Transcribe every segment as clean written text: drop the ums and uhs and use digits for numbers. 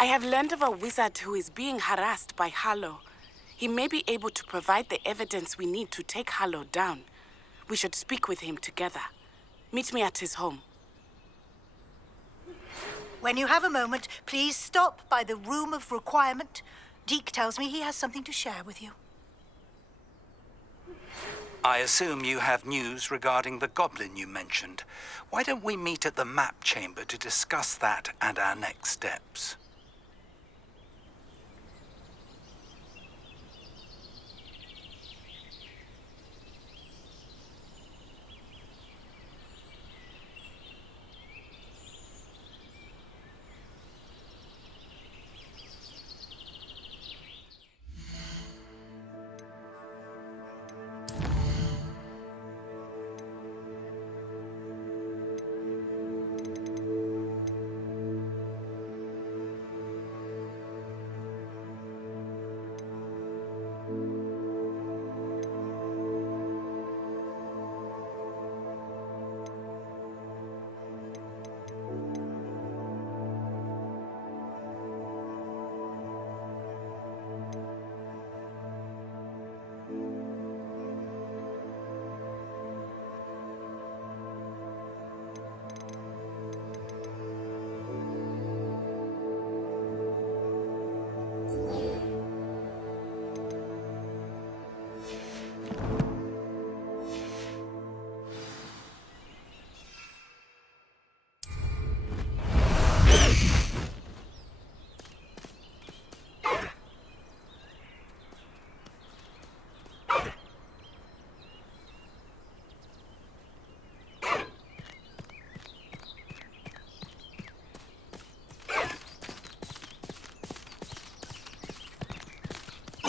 I have learned of a wizard who is being harassed by Harlow. He may be able to provide the evidence we need to take Harlow down. We should speak with him together. Meet me at his home. When you have a moment, please stop by the Room of Requirement. Deke tells me he has something to share with you. I assume you have news regarding the goblin you mentioned. Why don't we meet at the map chamber to discuss that and our next steps?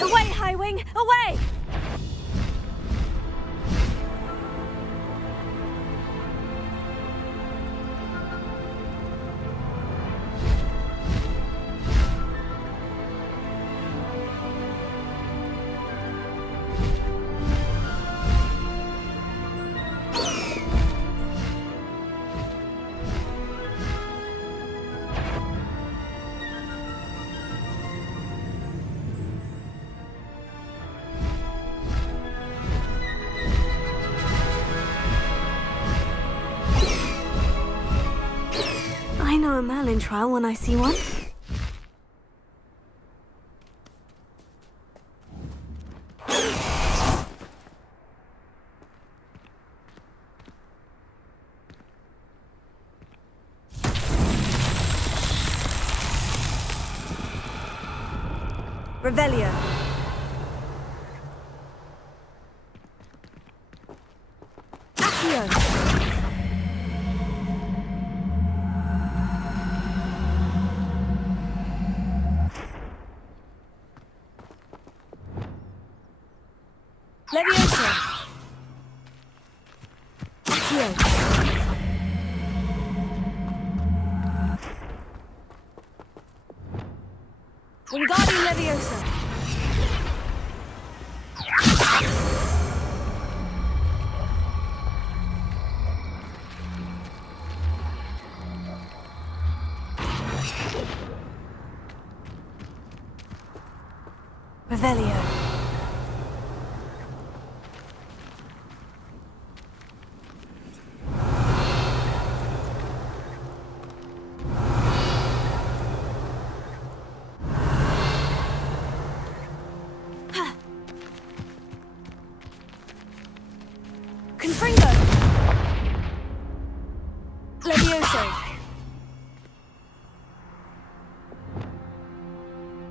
Away, Highwing! Away! I know a Merlin trial when I see one. Revelio. Accio. Leviosa! Accio! Wingardium Leviosa! Revelio. Confringo! Levioso!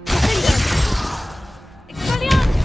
Confringo! Expelliarmus!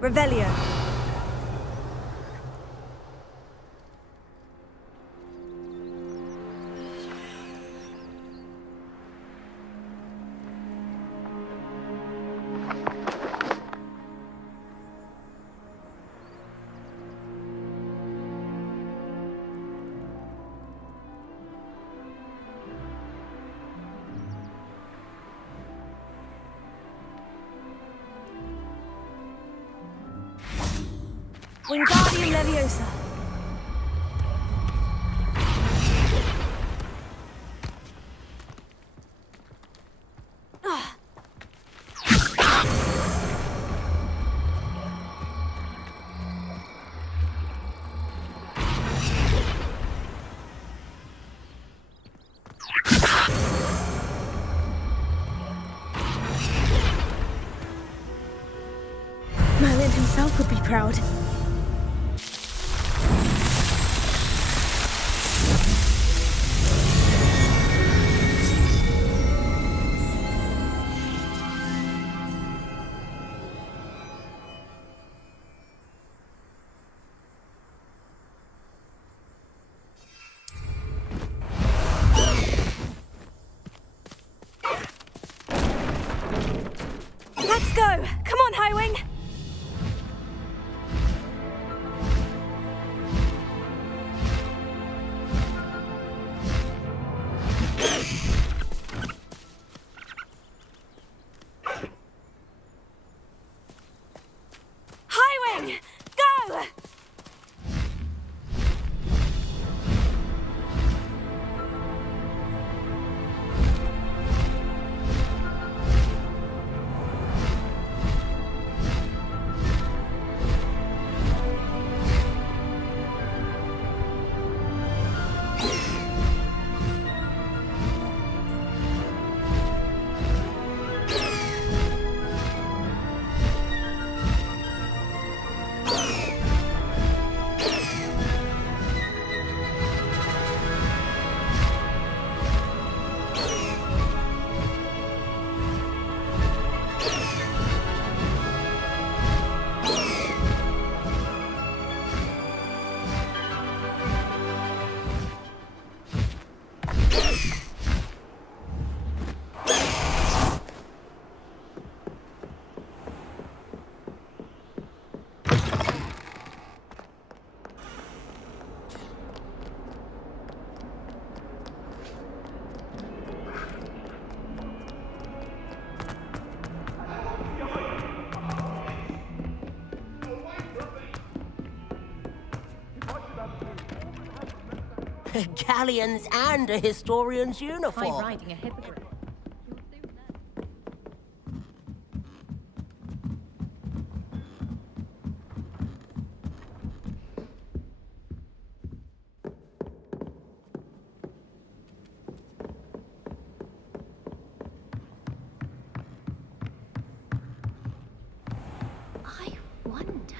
Revelio. Wingardium Leviosa. Merlin himself would be proud. Let's go! Come on, Highwing! Highwing! Go! Galleons and a historian's uniform. High riding a hippogriff. I wonder.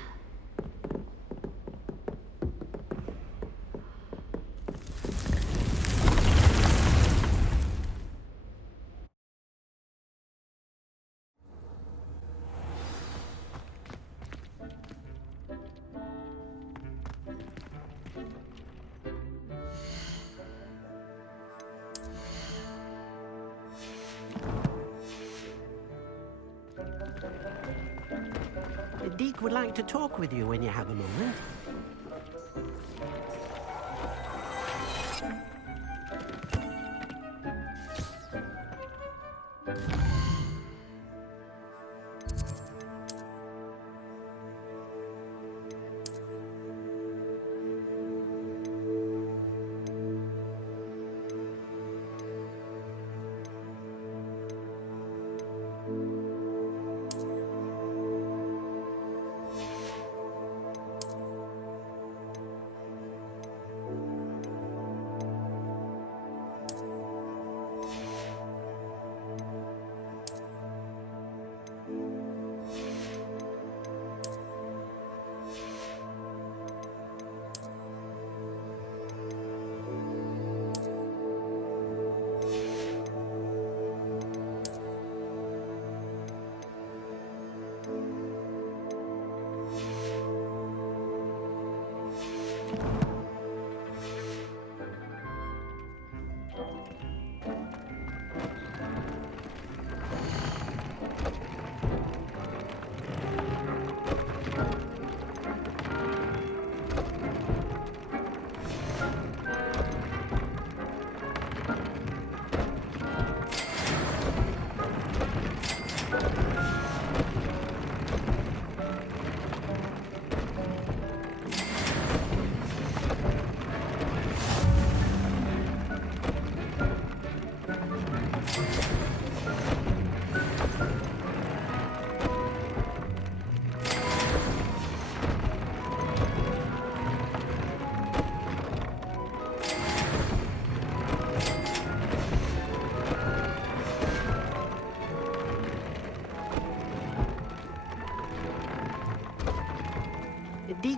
Deke would like to talk with you when you have a moment.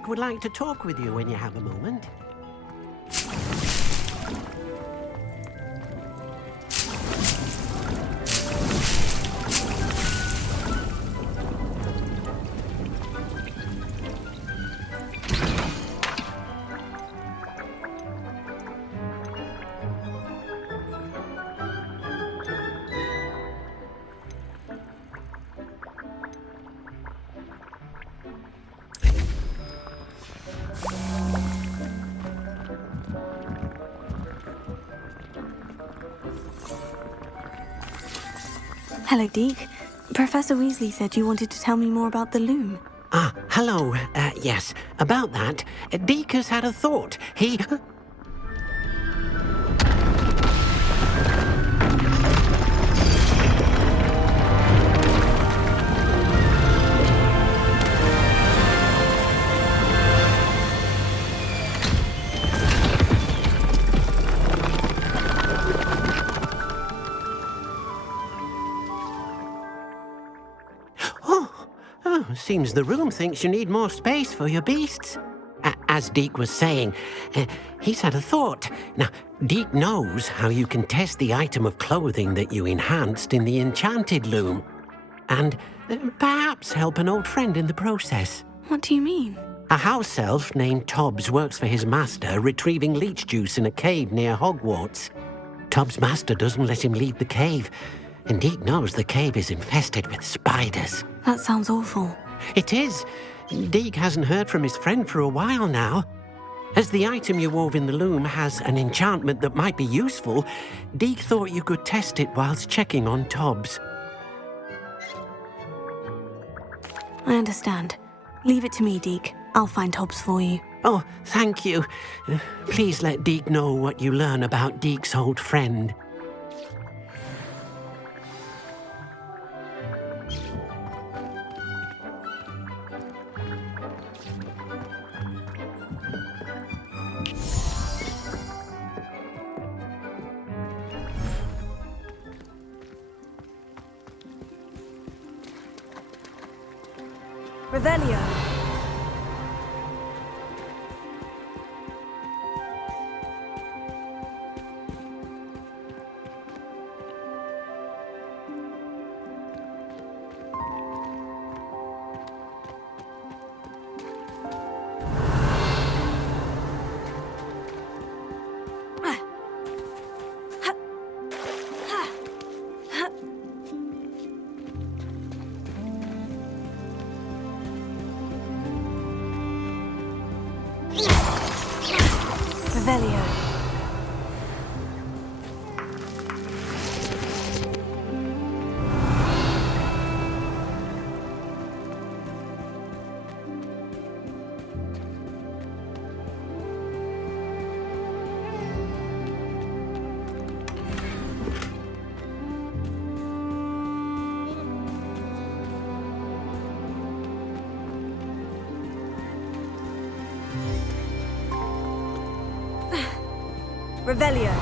Deek would like to talk with you when you have a moment. Hello, Deke. Professor Weasley said you wanted to tell me more about the loom. Ah, hello. Yes, about that. Deek has had a thought. He... Oh, seems the room thinks you need more space for your beasts. As Deek was saying, he's had a thought. Now, Deek knows how you can test the item of clothing that you enhanced in the enchanted loom. And perhaps help an old friend in the process. What do you mean? A house elf named Tobbs works for his master retrieving leech juice in a cave near Hogwarts. Tobbs' master doesn't let him leave the cave, and Deek knows the cave is infested with spiders. That sounds awful. It is. Deek hasn't heard from his friend for a while now. As the item you wove in the loom has an enchantment that might be useful, Deek thought you could test it whilst checking on Tobbs. I understand. Leave it to me, Deke. I'll find Tobbs for you. Oh, thank you. Please let Deek know what you learn about Deek's old friend. Revelio. Revelio. Revelio.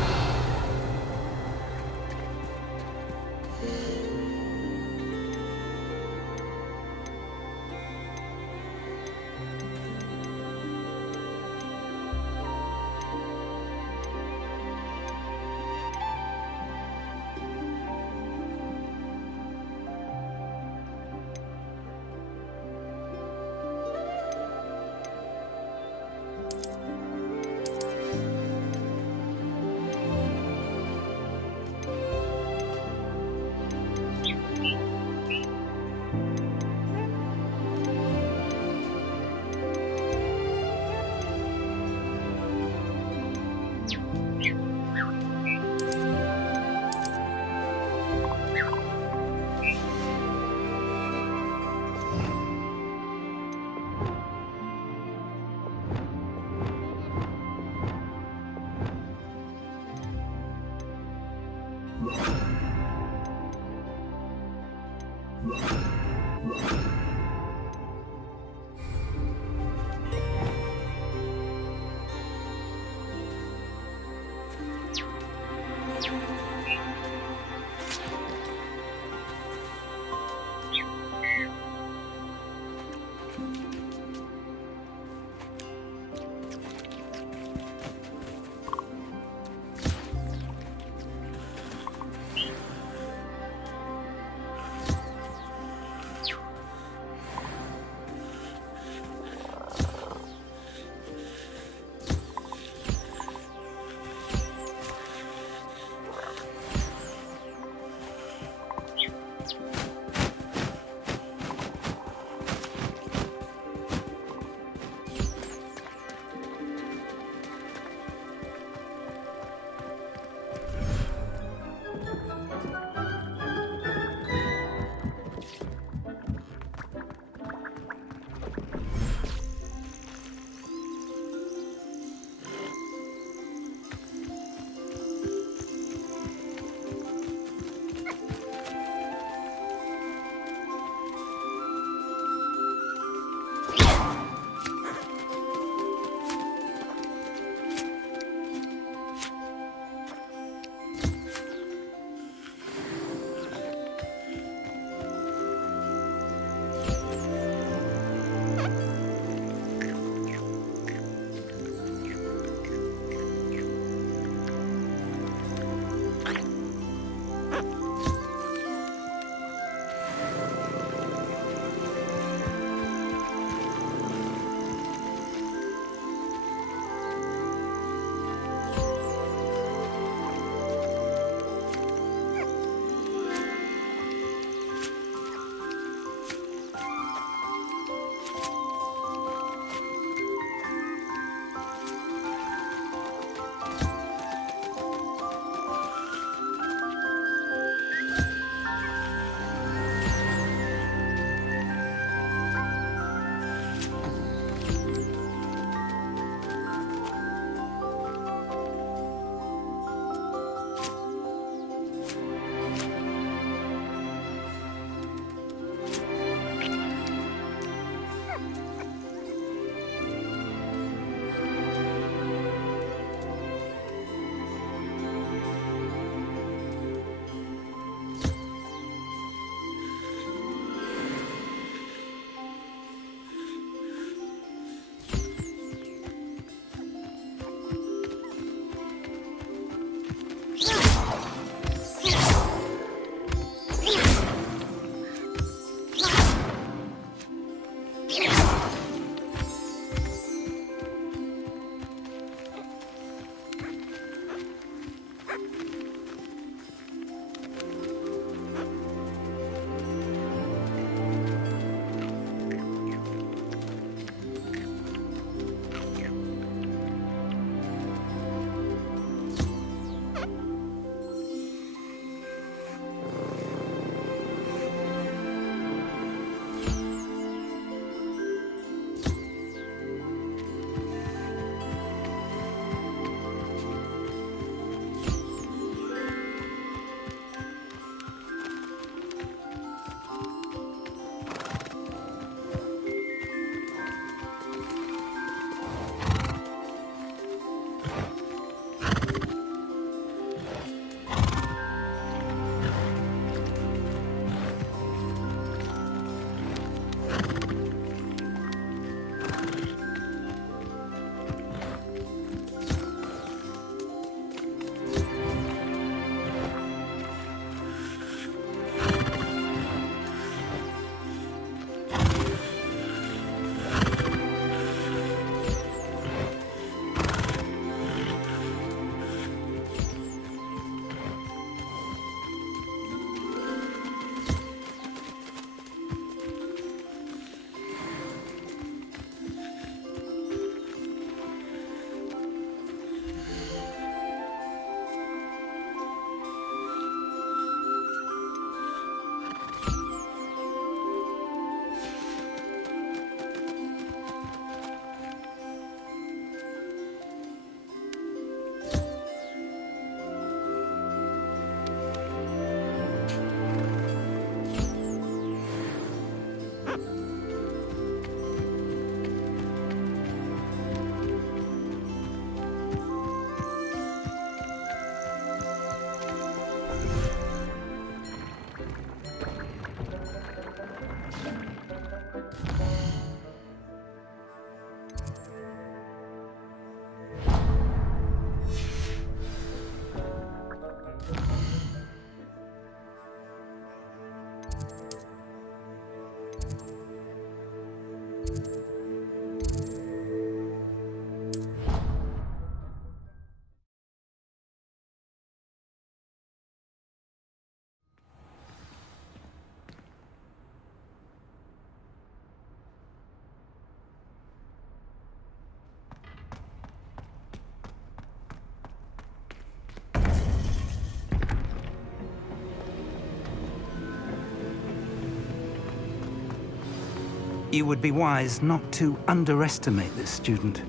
You would be wise not to underestimate this student.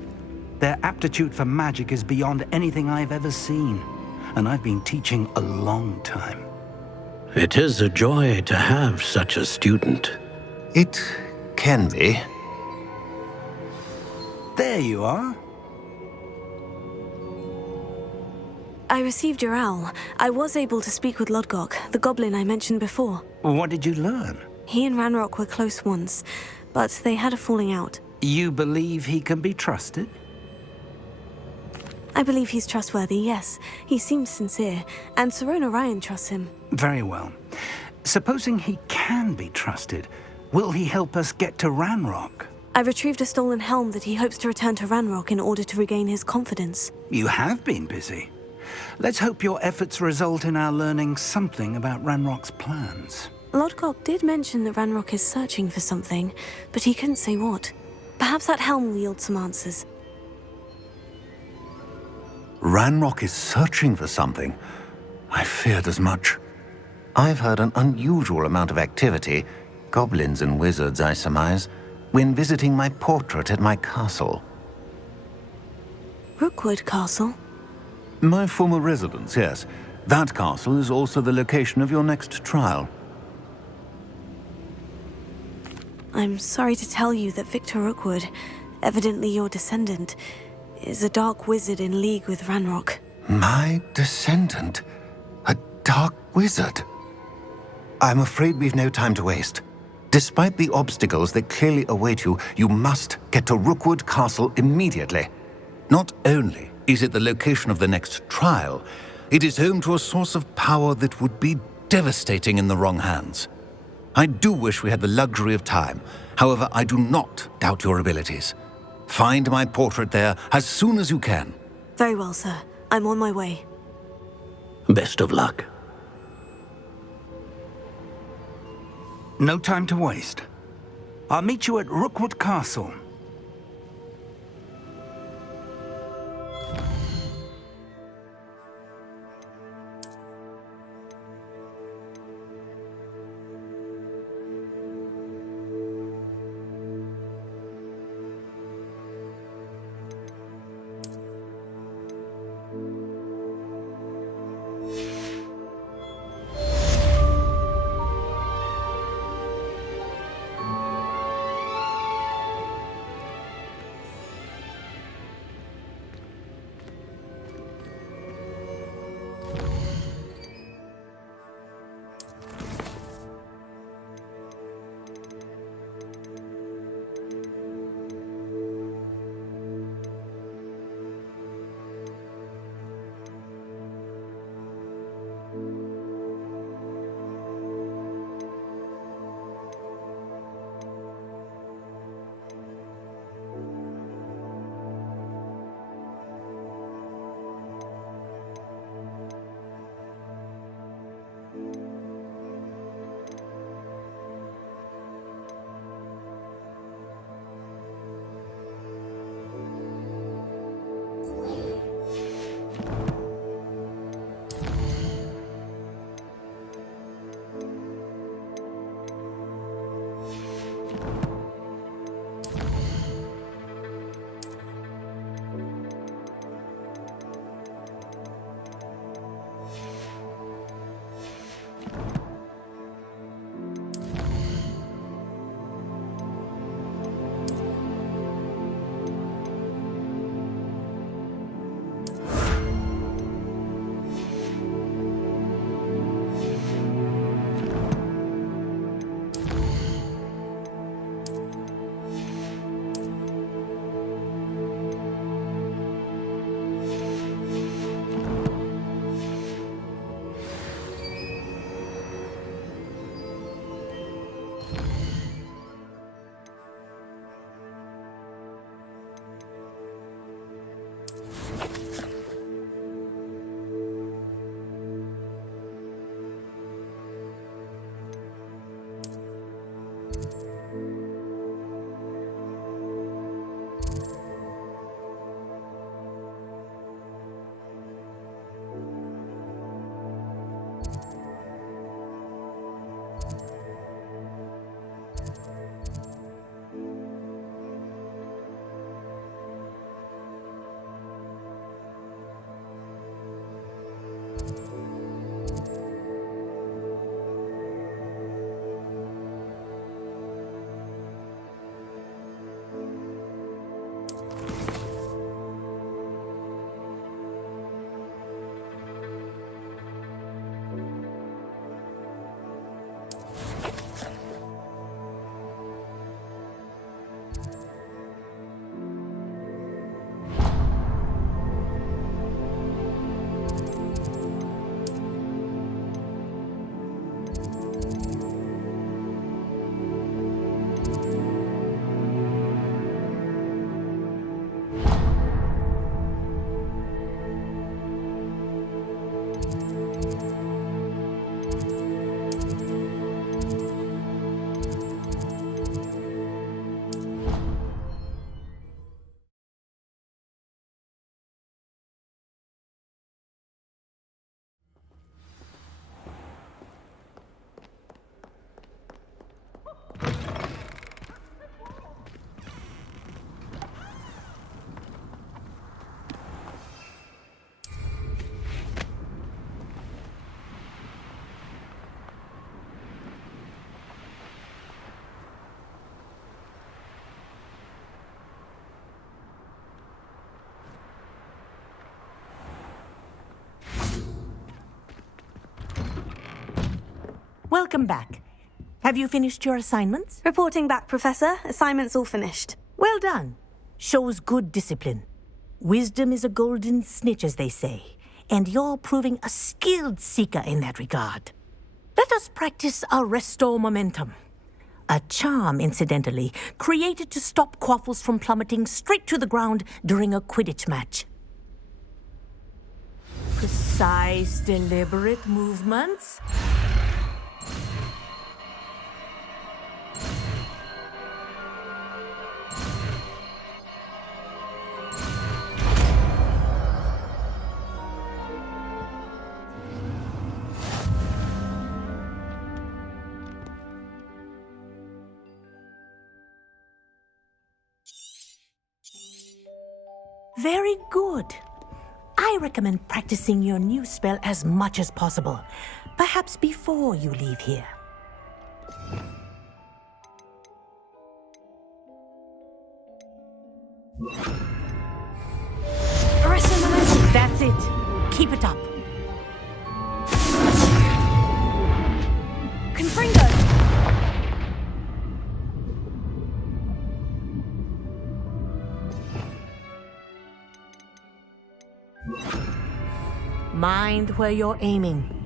Their aptitude for magic is beyond anything I've ever seen, and I've been teaching a long time. It is a joy to have such a student. It can be. There you are. I received your owl. I was able to speak with Lodgok, the goblin I mentioned before. What did you learn? He and Ranrock were close once, but they had a falling out. You believe he can be trusted? I believe he's trustworthy, yes. He seems sincere, and Sirona Ryan trusts him. Very well. Supposing he can be trusted, will he help us get to Ranrock? I retrieved a stolen helm that he hopes to return to Ranrock in order to regain his confidence. You have been busy. Let's hope your efforts result in our learning something about Ranrock's plans. Lodgok did mention that Ranrock is searching for something, but he couldn't say what. Perhaps that helm will yield some answers. Ranrock is searching for something. I feared as much. I've heard an unusual amount of activity, goblins and wizards, I surmise, when visiting my portrait at my castle. Rookwood Castle? My former residence, yes. That castle is also the location of your next trial. I'm sorry to tell you that Victor Rookwood, evidently your descendant, is a dark wizard in league with Ranrock. My descendant? A dark wizard? I'm afraid we've no time to waste. Despite the obstacles that clearly await you, you must get to Rookwood Castle immediately. Not only is it the location of the next trial, it is home to a source of power that would be devastating in the wrong hands. I do wish we had the luxury of time. However, I do not doubt your abilities. Find my portrait there as soon as you can. Very well, sir. I'm on my way. Best of luck. No time to waste. I'll meet you at Rookwood Castle. welcome back. Have you finished your assignments? Reporting back, Professor. Assignment's all finished. Well done. Shows good discipline. Wisdom is a golden snitch, as they say, and you're proving a skilled seeker in that regard. Let us practice our restore momentum. A charm, incidentally, created to stop quaffles from plummeting straight to the ground during a Quidditch match. Precise, deliberate movements. Very good. I recommend practicing your new spell as much as possible, perhaps before you leave here. That's it. Keep it up. Confringo! Mind where you're aiming.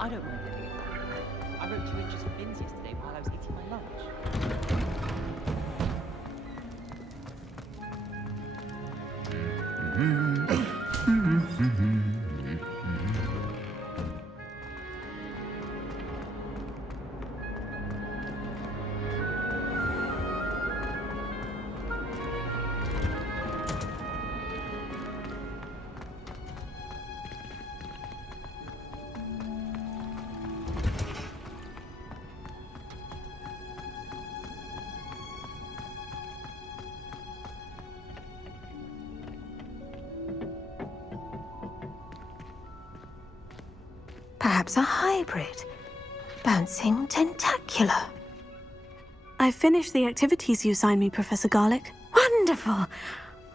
I don't mind doing it. I wrote 2 inches of bins yesterday while I was eating my lunch. Perhaps a hybrid. Bouncing tentacular. I finished the activities you assigned me, Professor Garlick. Wonderful!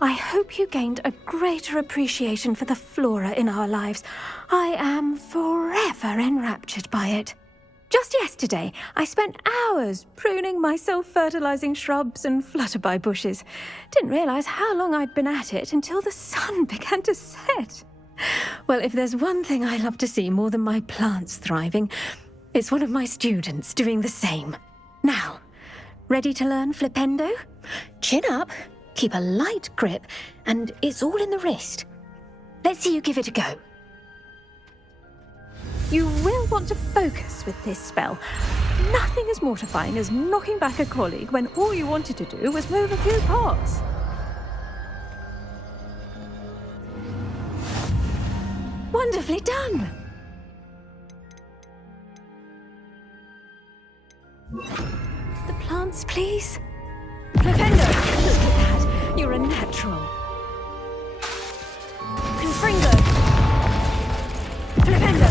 I hope you gained a greater appreciation for the flora in our lives. I am forever enraptured by it. Just yesterday, I spent hours pruning my self-fertilizing shrubs and flutterby bushes. Didn't realize how long I'd been at it until the sun began to set. Well, if there's one thing I love to see more than my plants thriving, it's one of my students doing the same. Now, ready to learn Flipendo? Chin up, keep a light grip, and it's all in the wrist. Let's see you give it a go. You will want to focus with this spell. Nothing as mortifying as knocking back a colleague when all you wanted to do was move a few parts. Wonderfully done! The plants, please. Flipendo! Look at that! You're a natural. Confringo! Flipendo!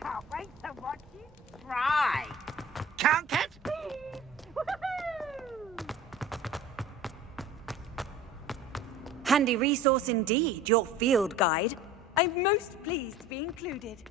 Can't wait to watch you try. Can't it? Handy resource indeed, your field guide. I'm most pleased to be included.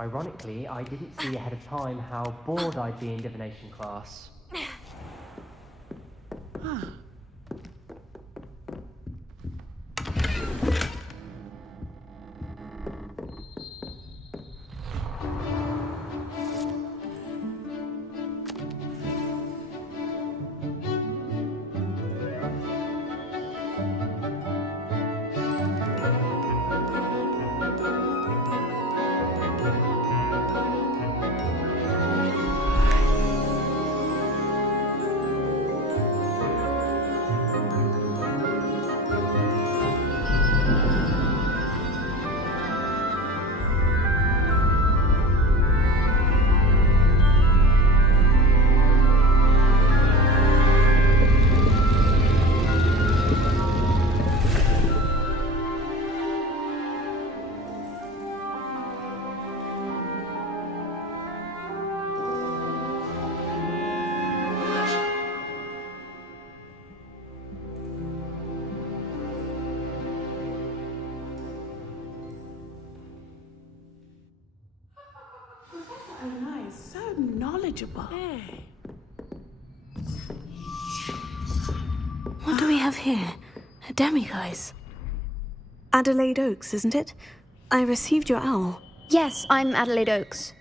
Ironically, I didn't see ahead of time how bored I'd be in divination class. Ona is so knowledgeable. What do we have here? A demiguise. Adelaide Oaks, isn't it? I received your owl. Yes, I'm Adelaide Oaks.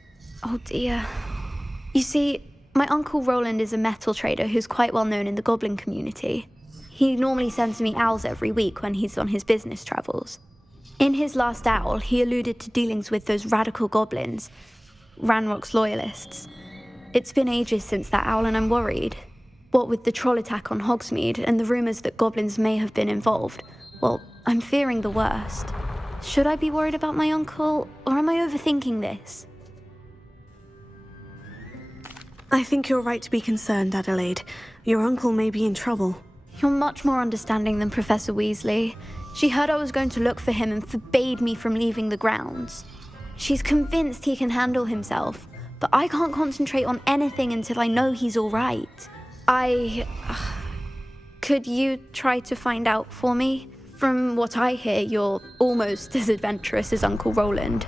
Oh dear. You see, my uncle Roland is a metal trader who's quite well known in the goblin community. He normally sends me owls every week when he's on his business travels. In his last owl, he alluded to dealings with those radical goblins, Ranrock's loyalists. It's been ages since that owl and I'm worried. What with the troll attack on Hogsmeade and the rumours that goblins may have been involved, well, I'm fearing the worst. Should I be worried about my uncle, or am I overthinking this? I think you're right to be concerned, Adelaide. Your uncle may be in trouble. You're much more understanding than Professor Weasley. She heard I was going to look for him and forbade me from leaving the grounds. She's convinced he can handle himself, but I can't concentrate on anything until I know he's all right. Could you try to find out for me? From what I hear, you're almost as adventurous as Uncle Roland.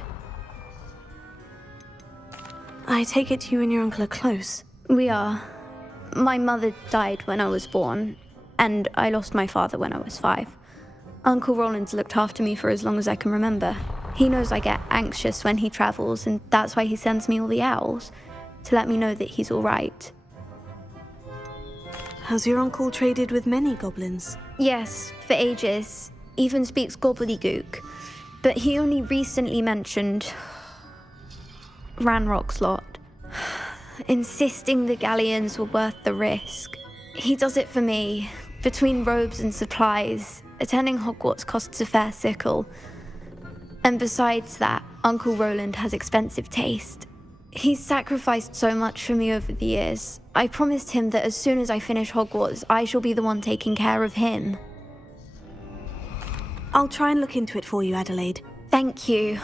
I take it you and your uncle are close. We are. My mother died when I was born, and I lost my father when I was 5. Uncle Roland's looked after me for as long as I can remember. He knows I get anxious when he travels, and that's why he sends me all the owls, to let me know that he's all right. Has your uncle traded with many goblins? Yes, for ages. Even speaks gobbledygook. But he only recently mentioned Ranrock's lot, insisting the galleons were worth the risk. He does it for me. Between robes and supplies, attending Hogwarts costs a fair sickle. And besides that, Uncle Roland has expensive taste. He's sacrificed so much for me over the years. I promised him that as soon as I finish Hogwarts, I shall be the one taking care of him. I'll try and look into it for you, Adelaide. Thank you.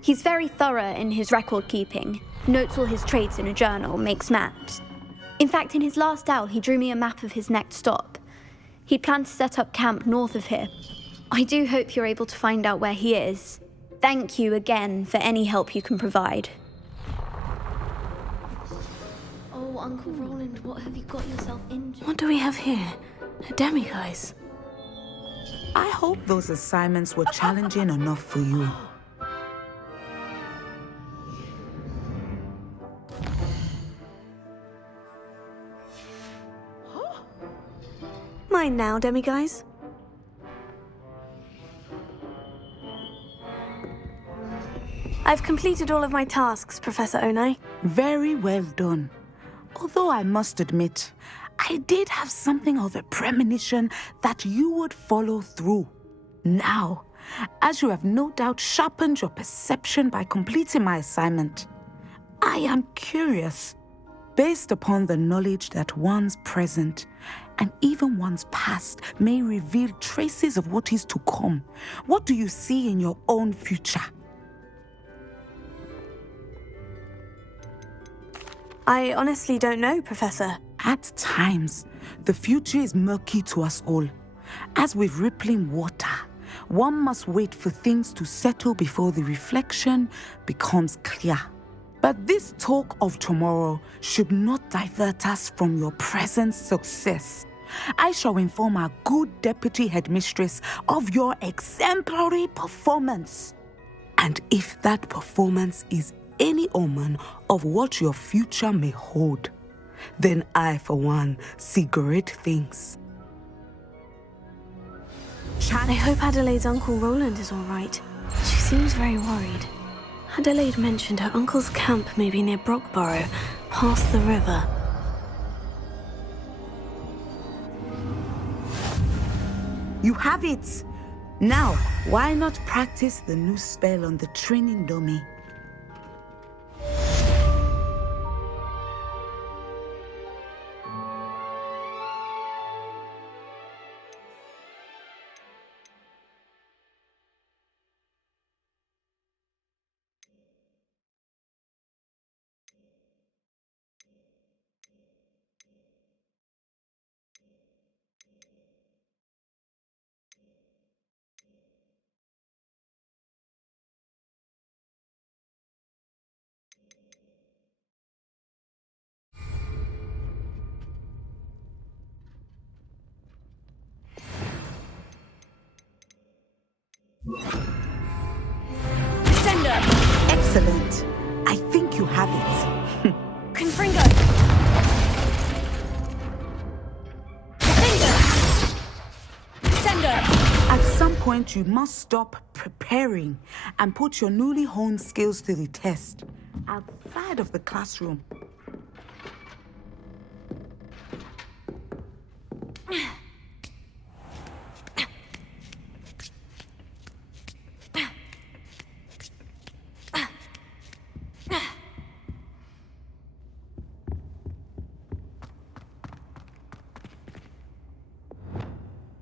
He's very thorough in his record keeping, notes all his trades in a journal, makes maps. In fact, in his last owl, he drew me a map of his next stop. He'd planned to set up camp north of here. I do hope you're able to find out where he is. Thank you again for any help you can provide. Oh, Uncle Roland, what have you got yourself into? What do we have here? A demiguise. I hope those assignments were challenging enough for you. Mine now, demiguise. I've completed all of my tasks, Professor Onai. Very well done. Although I must admit, I did have something of a premonition that you would follow through. Now, as you have no doubt sharpened your perception by completing my assignment, I am curious. Based upon the knowledge that one's present and even one's past may reveal traces of what is to come, what do you see in your own future? I honestly don't know, Professor. At times, the future is murky to us all. As with rippling water, one must wait for things to settle before the reflection becomes clear. But this talk of tomorrow should not divert us from your present success. I shall inform our good deputy headmistress of your exemplary performance. And if that performance is any omen of what your future may hold, then I, for one, see great things. I hope Adelaide's Uncle Roland is all right. She seems very worried. Adelaide mentioned her uncle's camp may be near Brockborough, past the river. You have it! Now, why not practice the new spell on the training dummy? Descender! Excellent. I think you have it. Confringo! Descender! At some point, you must stop preparing and put your newly honed skills to the test outside of the classroom.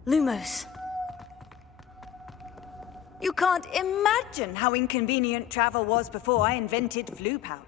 Lumos. You can't imagine how inconvenient travel was before I invented flu powder.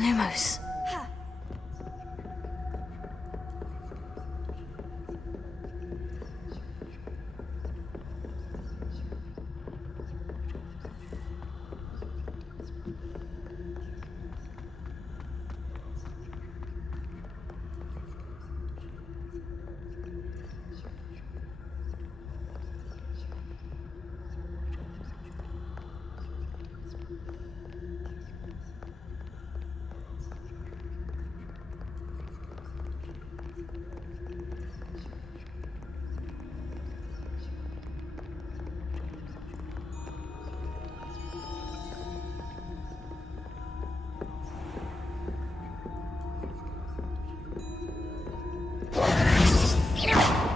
Lumos.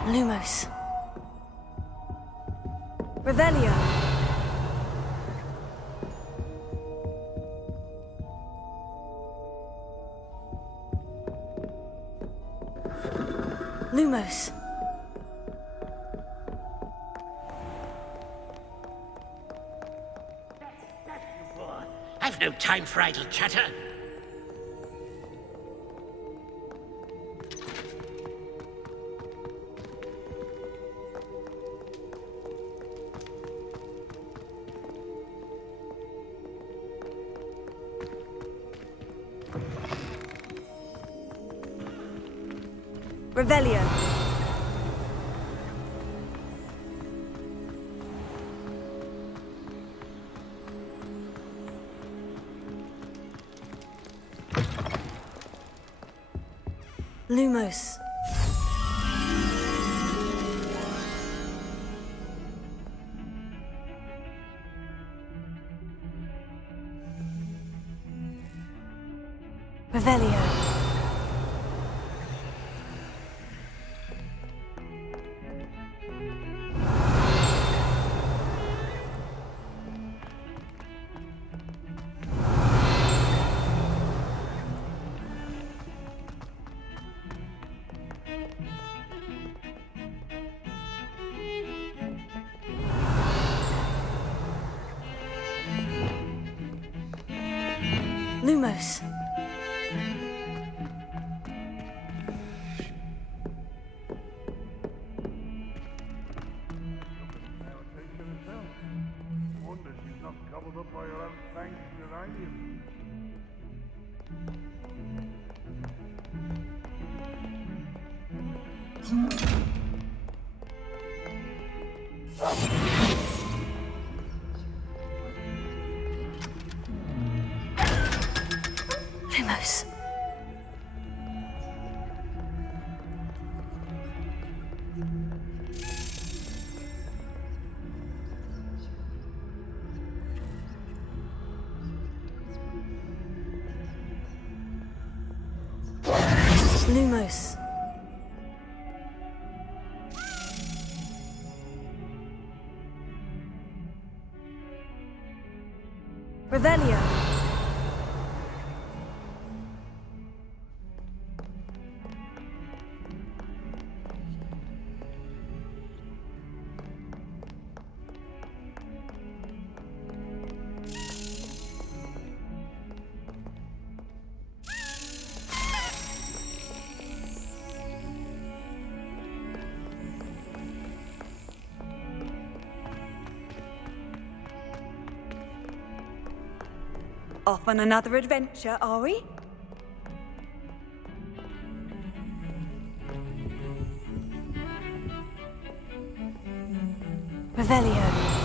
Lumos. Revelio. Lumos. I've no time for idle chatter. Revelio. Lumos. Revelio. Lumos. Wonder she's not covered up by her own fangs and uranium. Lumos. Lumos. Revelio. Off on another adventure, are we? Revelio.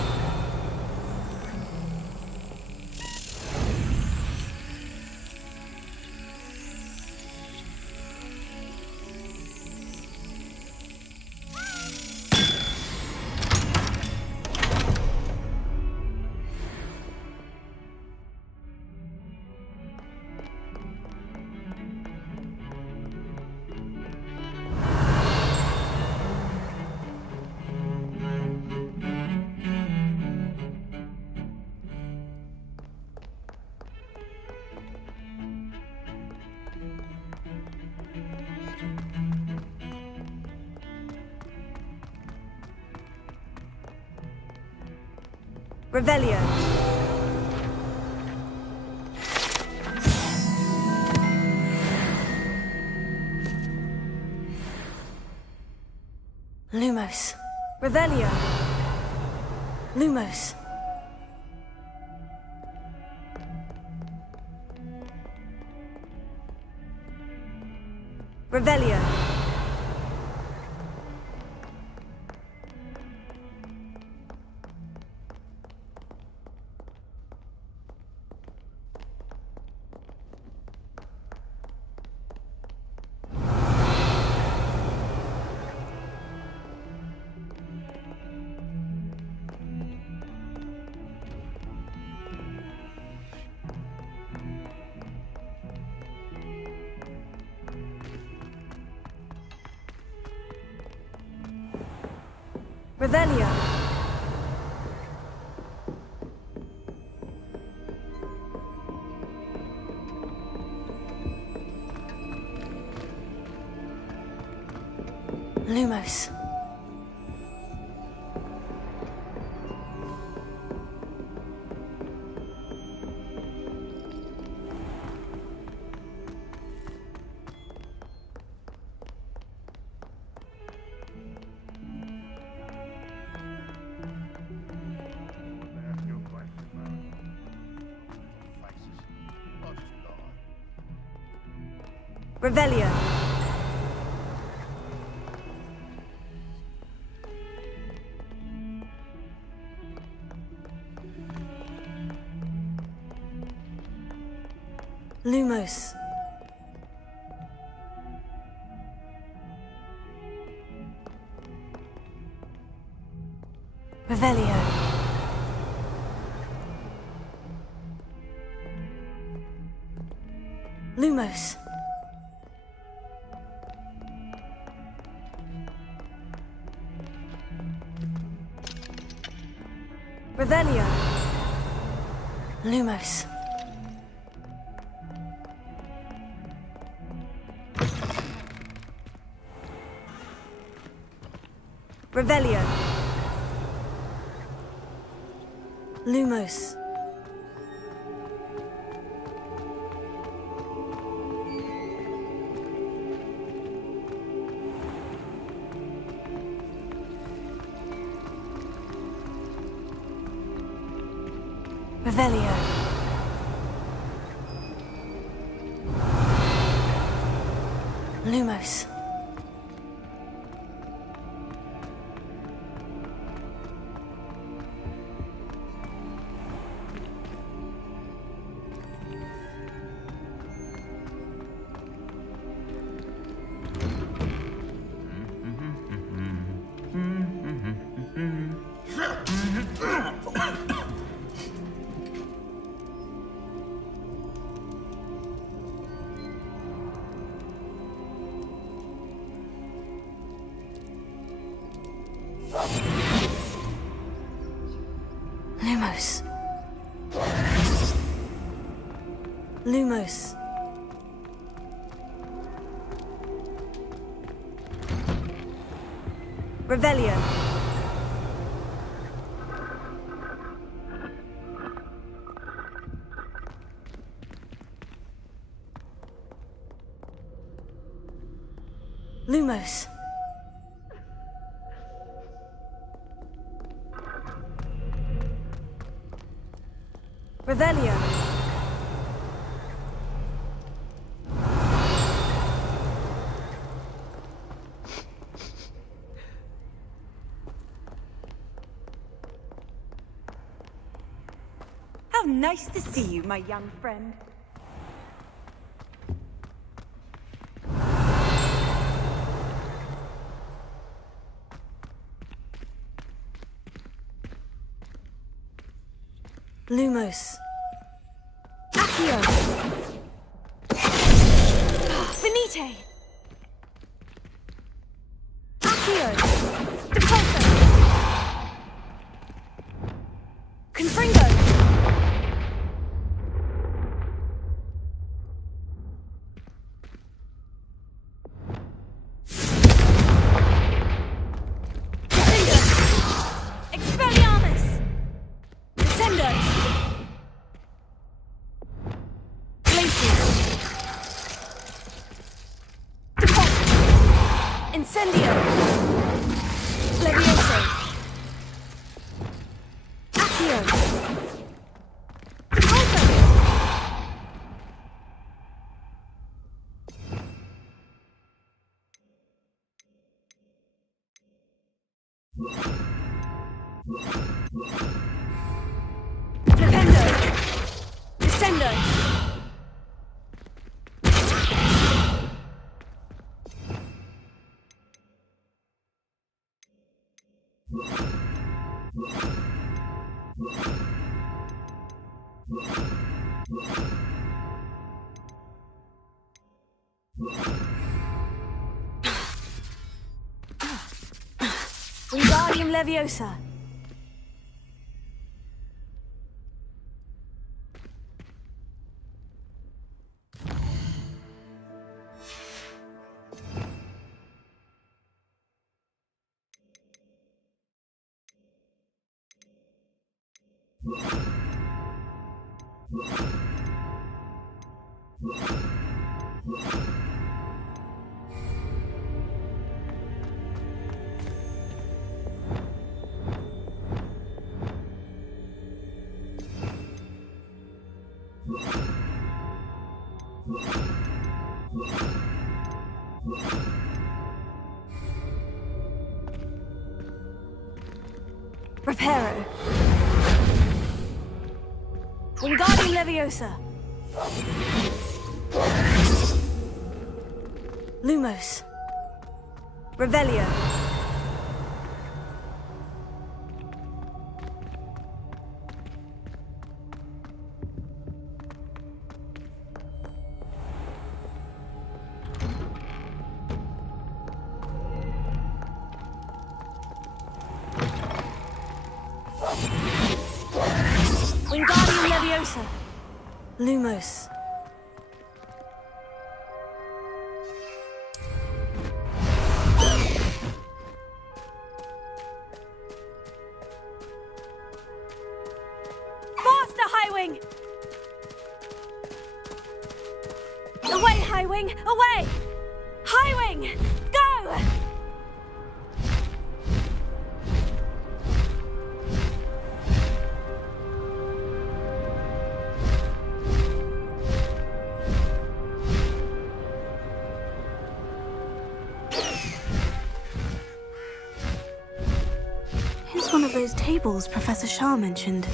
Revelio. Lumos. Revelio. Lumos. Revelio. Revelio. Lumos. Revelio. Lumos. Revelio. Lumos. Revelio. Lumos. Revelio. Lumos. Revelio. Lumos. Lumos. Lumos. Revelio. Lumos. Revelio. How nice to see you, my young friend. Lumos. Accio. Finite. Accio. Depulso. Confringo. Expelliarmus. Descendo. Incendio! Levioso! Accio! Depulso! Flipendo! Descendo! Wingardium Leviosa. Reparo. Wingardium Leviosa. Lumos. Revelio. Wingardium Leviosa. Lumos. Faster, Highwing! Away, Highwing! Away! Highwing! Go! Here's one of those tables Professor Shah mentioned.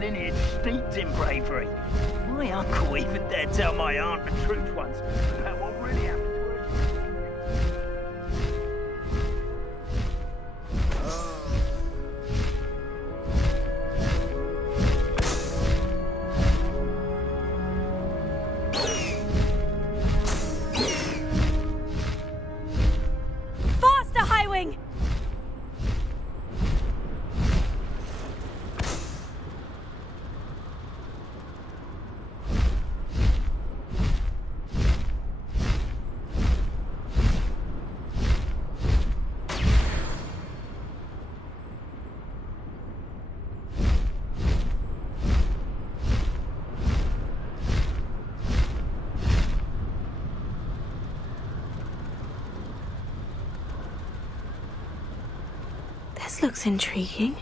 Lineage steeped in bravery. My uncle even dared tell my aunt the truth once about what really happened to her. Faster, Highwing! This looks intriguing.